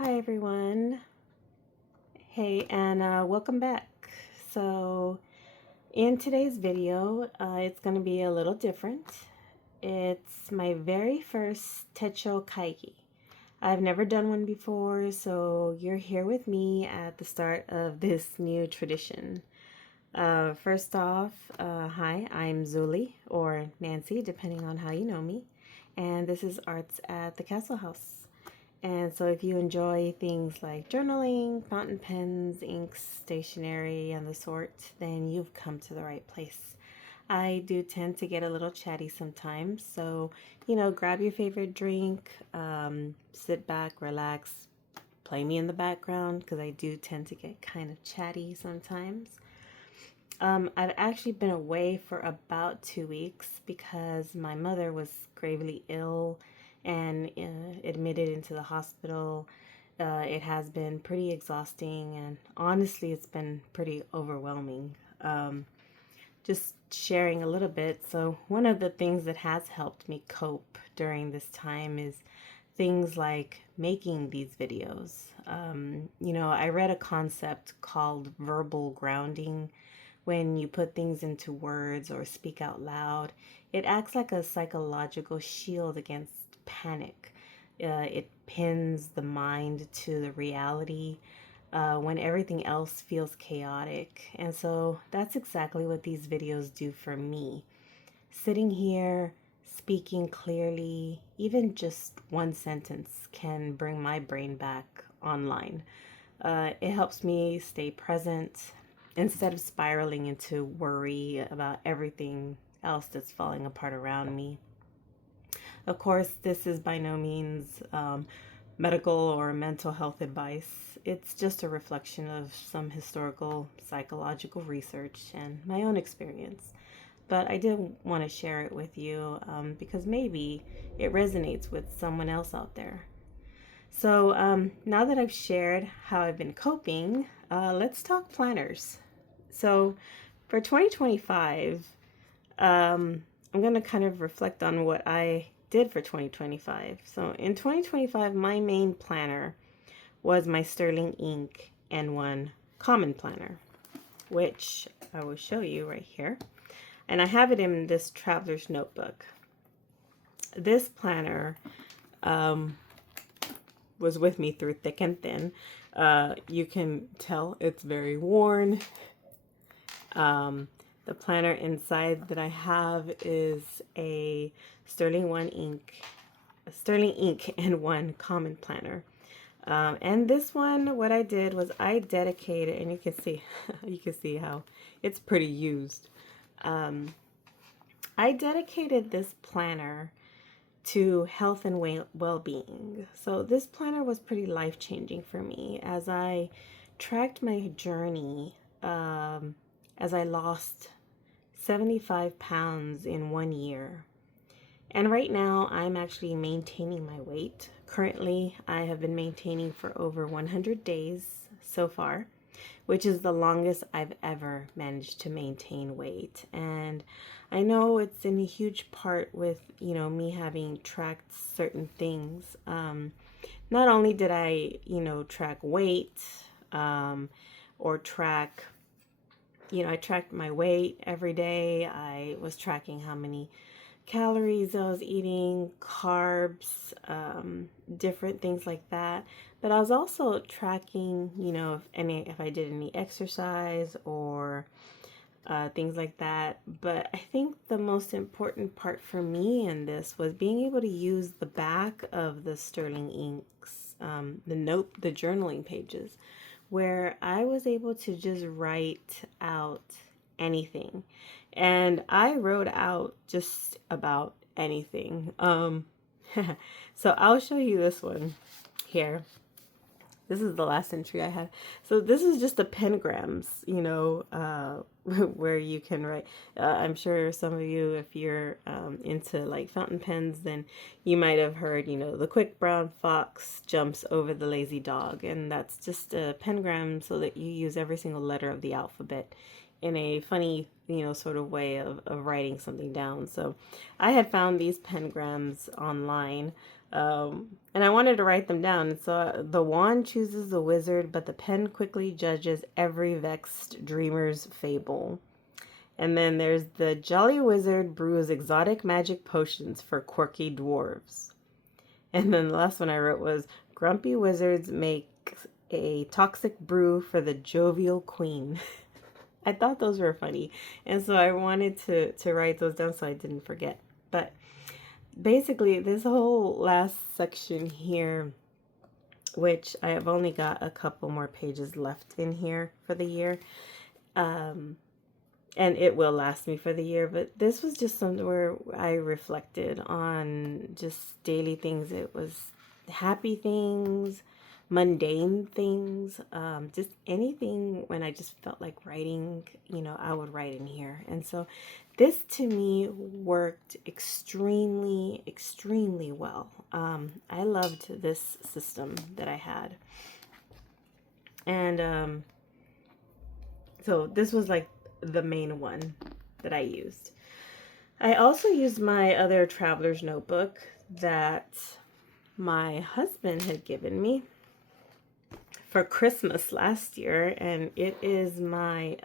Hi everyone. Hey, and welcome back. So, in today's video, it's going to be a little different. It's my very first Techo Kaigi. I've never done one before, so you're here with me at the start of this new tradition. First off, hi, I'm Zuli, or Nancy, depending on how you know me, and this is Arts at the Castle House. And so if you enjoy things like journaling, fountain pens, inks, stationery, and the sort, then you've come to the right place. I do tend to get a little chatty sometimes, so, grab your favorite drink, sit back, relax, play me in the background, because I do tend to get kind of chatty sometimes. I've actually been away for about 2 weeks because my mother was gravely ill and admitted into the hospital. It has been pretty exhausting, and honestly, it's been pretty overwhelming. Just sharing a little bit. So, one of the things that has helped me cope during this time is things like making these videos. I read a concept called verbal grounding. When you put things into words or speak out loud, it acts like a psychological shield against panic. It pins the mind to the reality when everything else feels chaotic. And so that's exactly what these videos do for me. Sitting here, speaking clearly, even just one sentence can bring my brain back online. It helps me stay present instead of spiraling into worry about everything else that's falling apart around me. Of course, this is by no means medical or mental health advice. It's just a reflection of some historical psychological research and my own experience. But I did want to share it with you because maybe it resonates with someone else out there. So now that I've shared how I've been coping, let's talk planners. So for 2025, I'm going to kind of reflect on what I did for 2025. So in 2025, my main planner was my Sterling Ink N1 Common Planner, which I will show you right here. And I have it in this traveler's notebook. This planner was with me through thick and thin. You can tell it's very worn. The planner inside that I have is a Sterling Ink N1 Common Planner. And this one, what I did was I dedicated, and you can see how it's pretty used. I dedicated this planner to health and well-being. So this planner was pretty life-changing for me as I tracked my journey as I lost 75 pounds in 1 year. And right now I'm actually maintaining my weight. Currently, I have been maintaining for over 100 days so far, which is the longest I've ever managed to maintain weight. And I know it's in a huge part with, me having tracked certain things. Not only did I, track weight or track, I tracked my weight every day. I was tracking how many calories I was eating, carbs, different things like that. But I was also tracking, if I did any exercise or things like that. But I think the most important part for me in this was being able to use the back of the Sterling Inks, the journaling pages, where I was able to just write out anything. And I wrote out just about anything. So I'll show you this one here. This is the last entry I had. So this is just the pengrams, where you can write. I'm sure some of you, if you're into like fountain pens, then you might have heard, the quick brown fox jumps over the lazy dog. And that's just a pengram so that you use every single letter of the alphabet in a funny, sort of way of writing something down. So I had found these pengrams online. And I wanted to write them down. So the wand chooses the wizard, but the pen quickly judges every vexed dreamer's fable. And then there's the jolly wizard brews exotic magic potions for quirky dwarves. And then the last one I wrote was grumpy wizards make a toxic brew for the jovial queen. I thought those were funny. And so I wanted to write those down so I didn't forget. But basically, this whole last section here, which I have only got a couple more pages left in here for the year, and it will last me for the year, but this was just something where I reflected on just daily things. It was happy things, mundane things, just anything when I just felt like writing, I would write in here. And so this to me worked extremely, extremely well. I loved this system that I had. And so this was like the main one that I used. I also used my other traveler's notebook that my husband had given me for Christmas last year, and it is my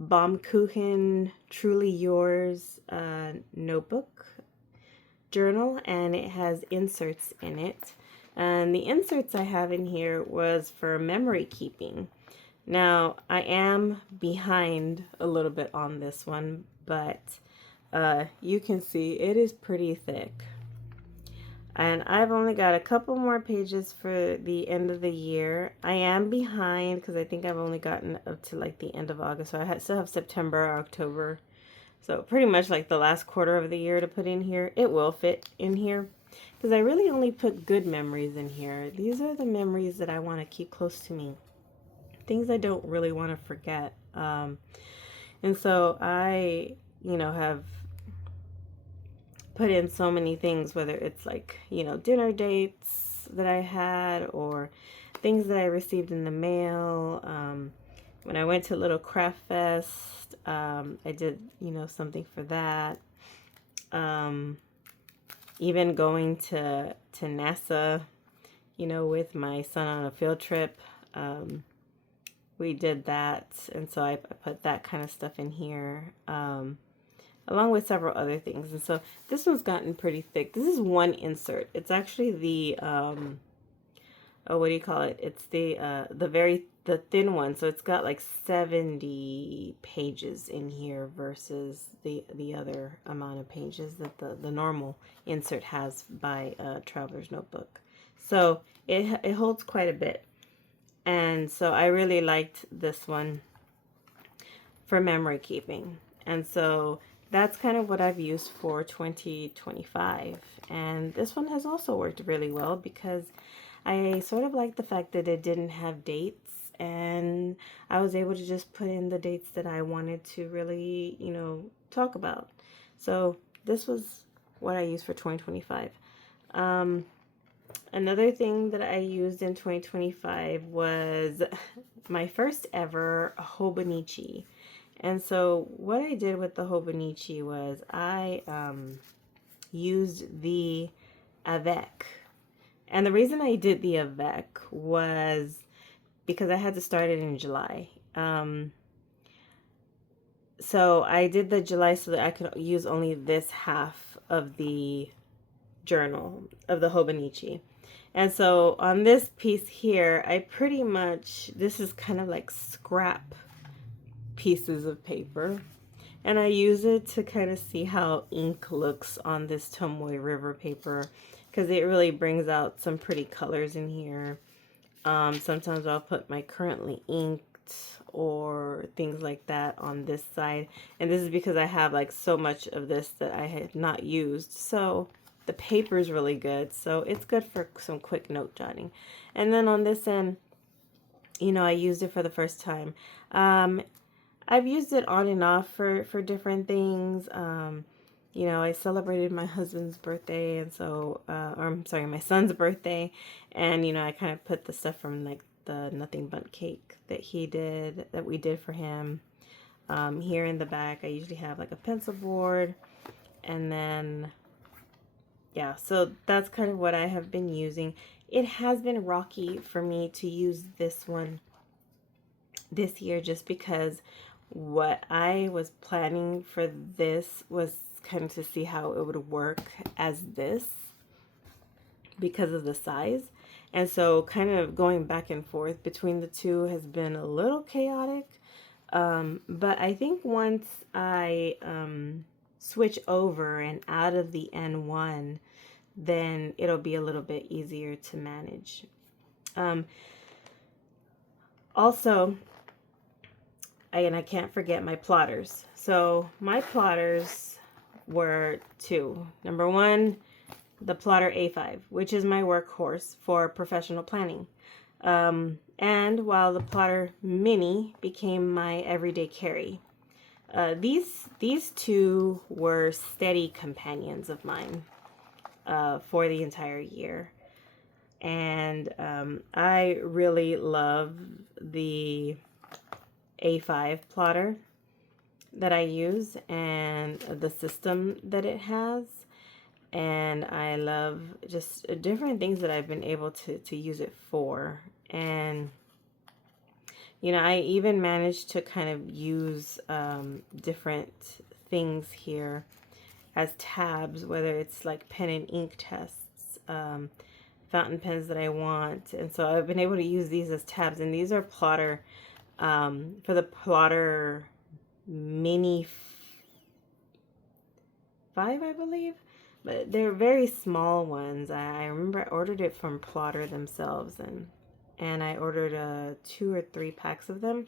Baumkuchen Truly Yours notebook journal, and it has inserts in it. And the inserts I have in here was for memory keeping. Now, I am behind a little bit on this one, but you can see it is pretty thick. And I've only got a couple more pages for the end of the year. I am behind because I think I've only gotten up to like the end of August. So I still have September, October. So pretty much like the last quarter of the year to put in here. It will fit in here because I really only put good memories in here. These are the memories that I want to keep close to me. Things I don't really want to forget. And so I, have put in so many things, whether it's like, dinner dates that I had or things that I received in the mail. When I went to Little Craft Fest, I did, something for that. Even going to NASA, with my son on a field trip. We did that, and so I put that kind of stuff in here, along with several other things. And so this one's gotten pretty thick. This is one insert. It's actually the what do you call it? It's the thin one. So it's got like 70 pages in here versus the other amount of pages that the normal insert has by Traveler's Notebook. So it holds quite a bit. And so I really liked this one for memory keeping. And so that's kind of what I've used for 2025. And this one has also worked really well because I sort of like the fact that it didn't have dates, and I was able to just put in the dates that I wanted to really, talk about. So this was what I used for 2025. Another thing that I used in 2025 was my first ever Hobonichi. And so what I did with the Hobonichi was I used the Avec. And the reason I did the Avec was because I had to start it in July. So I did the July so that I could use only this half of the journal of the Hobonichi. And so on this piece here, I pretty much, this is kind of like scrap pieces of paper. And I use it to kind of see how ink looks on this Tomoe River paper, because it really brings out some pretty colors in here. Sometimes I'll put my currently inked or things like that on this side. And this is because I have like so much of this that I had not used. So the paper is really good, so it's good for some quick note jotting. And then on this end, I used it for the first time. I've used it on and off for different things. I celebrated my husband's birthday, and so, my son's birthday, and, I kind of put the stuff from, like, the Nothing Bundt Cake that we did for him. Here in the back, I usually have, like, a pencil board, and then yeah, so that's kind of what I have been using. It has been rocky for me to use this one this year just because what I was planning for this was kind of to see how it would work as this because of the size. And so kind of going back and forth between the two has been a little chaotic. But I think once I switch over and out of the N1, then it'll be a little bit easier to manage. Also, I can't forget my plotters. So my plotters were two. Number one, the plotter A5, which is my workhorse for professional planning. And while the plotter mini became my everyday carry. These two were steady companions of mine for the entire year. And I really love the A5 plotter that I use and the system that it has. And I love just different things that I've been able to use it for. And, you know, I even managed to kind of use different things here as tabs, whether it's like pen and ink tests, fountain pens that I want. And so I've been able to use these as tabs. And these are plotter, for the plotter mini 5, I believe. But they're very small ones. I remember I ordered it from Plotter themselves, and I ordered 2 or 3 packs of them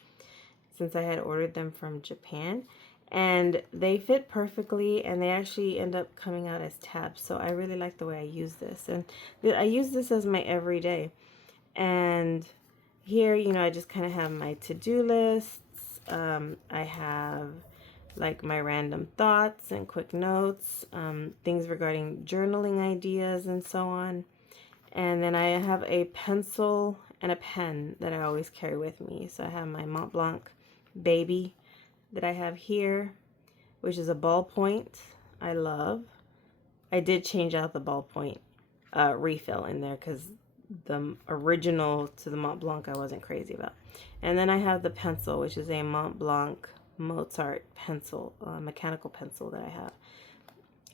since I had ordered them from Japan. And they fit perfectly, and they actually end up coming out as tabs. So I really like the way I use this. And I use this as my everyday. And here, you know, I just kind of have my to-do lists. I have like my random thoughts and quick notes, things regarding journaling ideas and so on. And then I have a pencil and a pen that I always carry with me. So I have my Mont Blanc Baby that I have here, which is a ballpoint I love. I did change out the ballpoint refill in there because the original to the Mont Blanc I wasn't crazy about. And then I have the pencil, which is a Mont Blanc Mozart pencil, mechanical pencil that I have.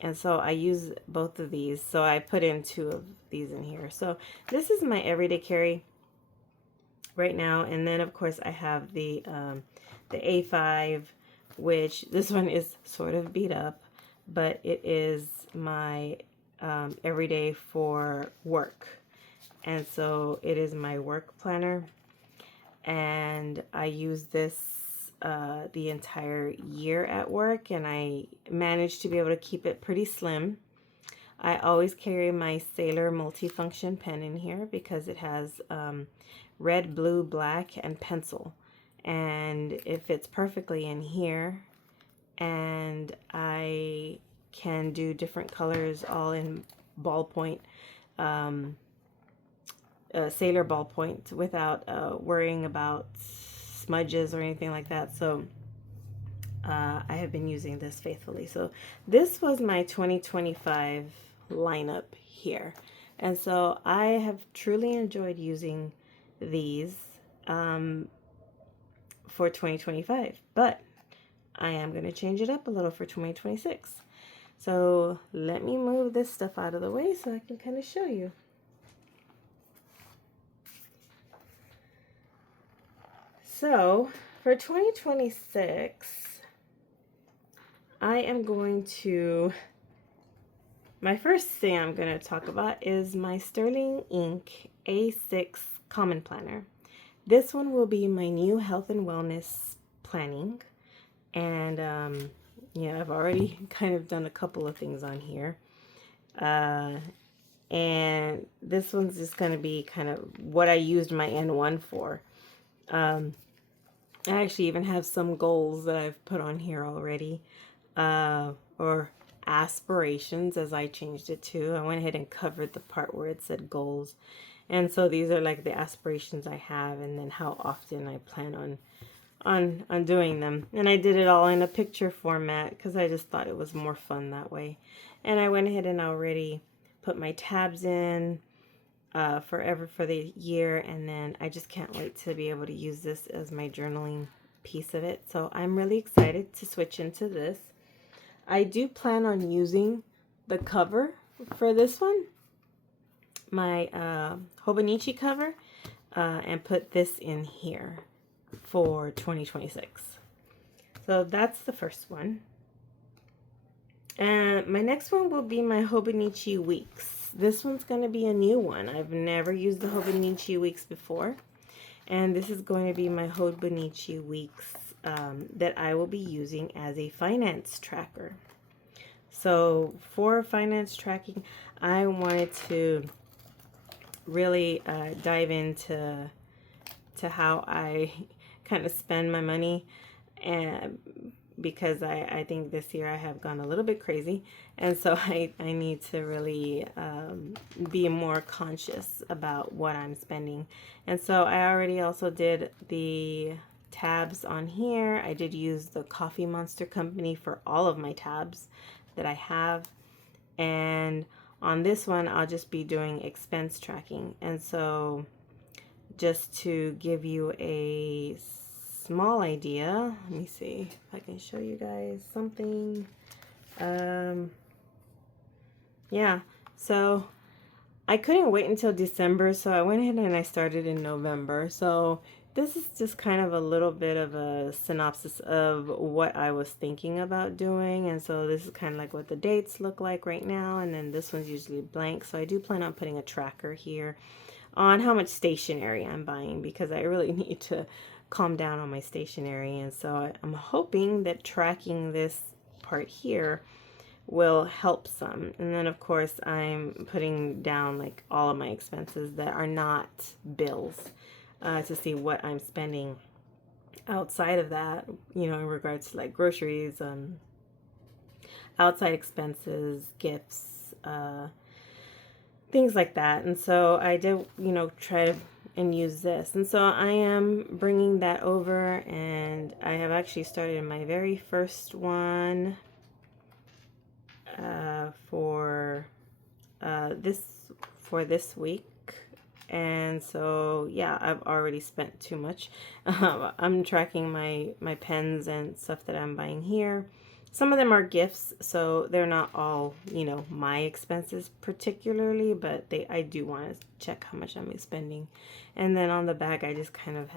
And so I use both of these. So I put in 2 of these in here. So this is my everyday carry right now. And then of course I have the A5, which this one is sort of beat up, but it is my everyday for work. And so it is my work planner. And I use this the entire year at work, and I managed to be able to keep it pretty slim. I always carry my Sailor multifunction pen in here because it has red, blue, black, and pencil, and it fits perfectly in here. And I can do different colors all in ballpoint, Sailor ballpoint, without worrying about smudges or anything like that. So I have been using this faithfully. So this was my 2025 lineup here. And so I have truly enjoyed using these for 2025. But I am going to change it up a little for 2026. So let me move this stuff out of the way so I can kind of show you. So for 2026, I am going to, my first thing I'm going to talk about is my Sterling Ink A6 Common Planner. This one will be my new health and wellness planning. And yeah, I've already kind of done a couple of things on here. And this one's just going to be kind of what I used my N1 for. I actually even have some goals that I've put on here already, or aspirations as I changed it to. I went ahead and covered the part where it said goals. And so these are like the aspirations I have, and then how often I plan on doing them. And I did it all in a picture format because I just thought it was more fun that way. And I went ahead and already put my tabs in forever for the year, and then I just can't wait to be able to use this as my journaling piece of it. So I'm really excited to switch into this. I do plan on using the cover for this one, my Hobonichi cover, and put this in here for 2026. So that's the first one. And my next one will be my Hobonichi Weeks. This one's going to be a new one. I've never used the Hobonichi Weeks before. And this is going to be my Hobonichi Weeks that I will be using as a finance tracker. So for finance tracking, I wanted to really dive into how I kind of spend my money, and because I think this year I have gone a little bit crazy, and so I need to really be more conscious about what I'm spending. And so I already also did the tabs on here. I did use the Coffee Monster Company for all of my tabs that I have, and on this one I'll just be doing expense tracking. And so just to give you a small idea, let me see if I can show you guys something. Yeah, so I couldn't wait until December, so I went ahead and I started in November. So this is just kind of a little bit of a synopsis of what I was thinking about doing. And so this is kind of like what the dates look like right now, and then this one's usually blank. So I do plan on putting a tracker here on how much stationery I'm buying, because I really need to calm down on my stationery. And so I'm hoping that tracking this part here will help some. And then of course I'm putting down like all of my expenses that are not bills, to see what I'm spending outside of that, you know, in regards to like groceries, outside expenses, gifts, things like that. And so I did, you know, try to and use this. And so I am bringing that over, and I have actually started my very first one for this week. And so yeah, I've already spent too much. I'm tracking my pens and stuff that I'm buying here. Some of them are gifts, so they're not all, you know, my expenses particularly, but I do want to check how much I'm spending. And then on the back, I just kind of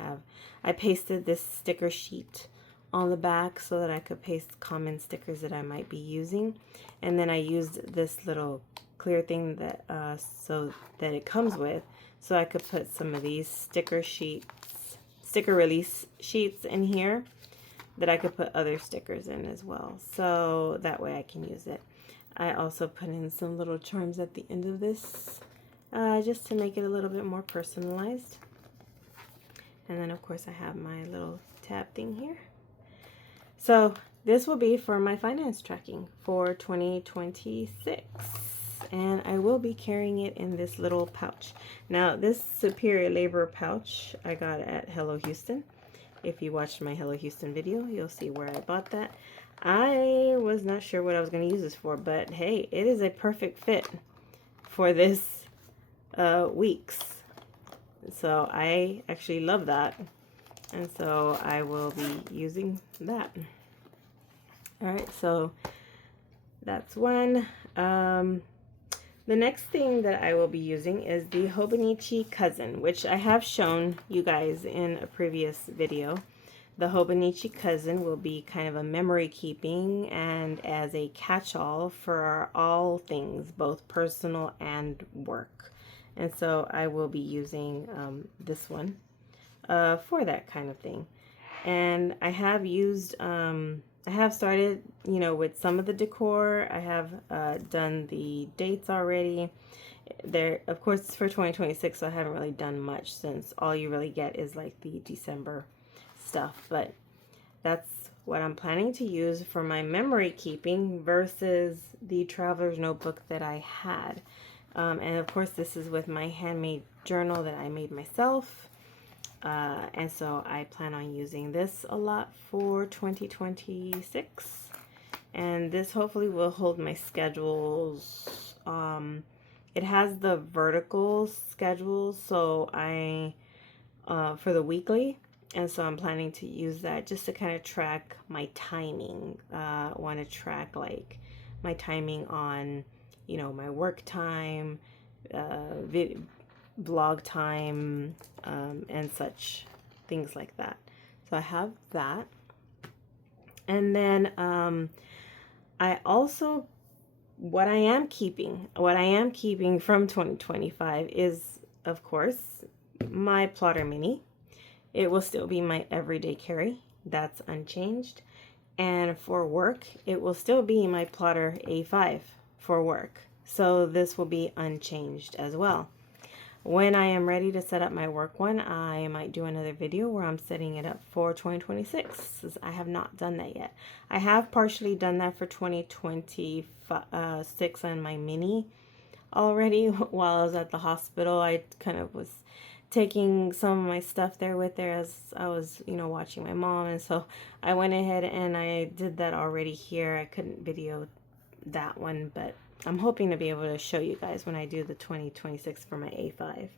I pasted this sticker sheet on the back so that I could paste common stickers that I might be using. And then I used this little clear thing that so that it comes with, so I could put some of these sticker release sheets in here that I could put other stickers in as well, so that way I can use it. I also put in some little charms at the end of this, just to make it a little bit more personalized. And then of course I have my little tab thing here. So this will be for my finance tracking for 2026. And I will be carrying it in this little pouch. Now this Superior Labor pouch I got at Hello Houston. If you watched my Hello Houston video, you'll see where I bought that. I was not sure what I was going to use this for, but hey, it is a perfect fit for this weeks. So I actually love that. And so I will be using that. Alright, so that's one. The next thing that I will be using is the Hobonichi Cousin, which I have shown you guys in a previous video. The Hobonichi Cousin will be kind of a memory keeping and as a catch-all for all things, both personal and work. And so I will be using this one for that kind of thing. And I have used, I have started, you know, with some of the decor. I have done the dates already. There, of course, it's for 2026, so I haven't really done much, since all you really get is like the December stuff. But that's what I'm planning to use for my memory keeping versus the traveler's notebook that I had. And of course, this is with my handmade journal that I made myself. And so I plan on using this a lot for 2026. And this hopefully will hold my schedules it has the vertical schedule, so for the weekly, and so I'm planning to use that just to kind of track my timing. I want to track like my timing on, my work time, vlog time, and such things like that. So I have that. And then I also, what I am keeping from 2025 is, of course, my plotter mini. It will still be my everyday carry. That's unchanged. And for work, it will still be my plotter A5 for work. So this will be unchanged as well. When I am ready to set up my work one, I might do another video where I'm setting it up for 2026. I have not done that yet. I have partially done that for 2026 on my mini already. While I was at the hospital, I kind of was taking some of my stuff there as I was, watching my mom. And so I went ahead and I did that already here. I couldn't video that one, but I'm hoping to be able to show you guys when I do the 2026 for my A5.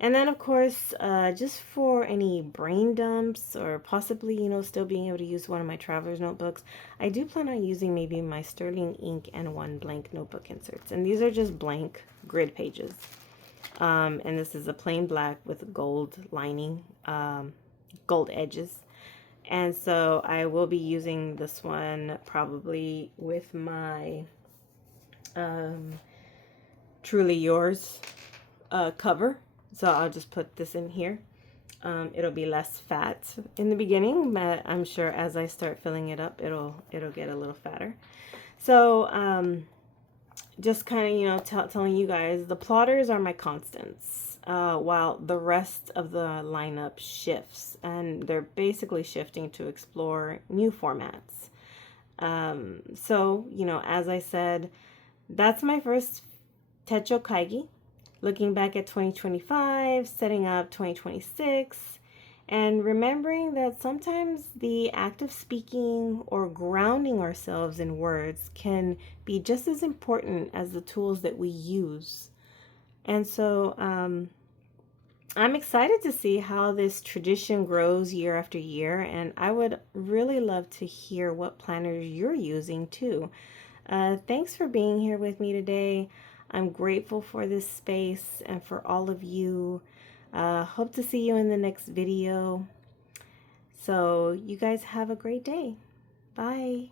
And then, of course, just for any brain dumps or possibly, still being able to use one of my traveler's notebooks, I do plan on using maybe my Sterling ink and one blank notebook inserts. And these are just blank grid pages. And this is a plain black with gold lining, gold edges. And so I will be using this one probably with my Truly Yours cover. So I'll just put this in here. It'll be less fat in the beginning, but I'm sure as I start filling it up, it'll get a little fatter. So just kind of, telling you guys, the plotters are my constants, while the rest of the lineup shifts, and they're basically shifting to explore new formats. So, as I said, that's my first Techo Kaigi. Looking back at 2025, setting up 2026, and remembering that sometimes the act of speaking or grounding ourselves in words can be just as important as the tools that we use. And so I'm excited to see how this tradition grows year after year, and I would really love to hear what planners you're using too. Thanks for being here with me today. I'm grateful for this space and for all of you. Hope to see you in the next video. So you guys have a great day. Bye.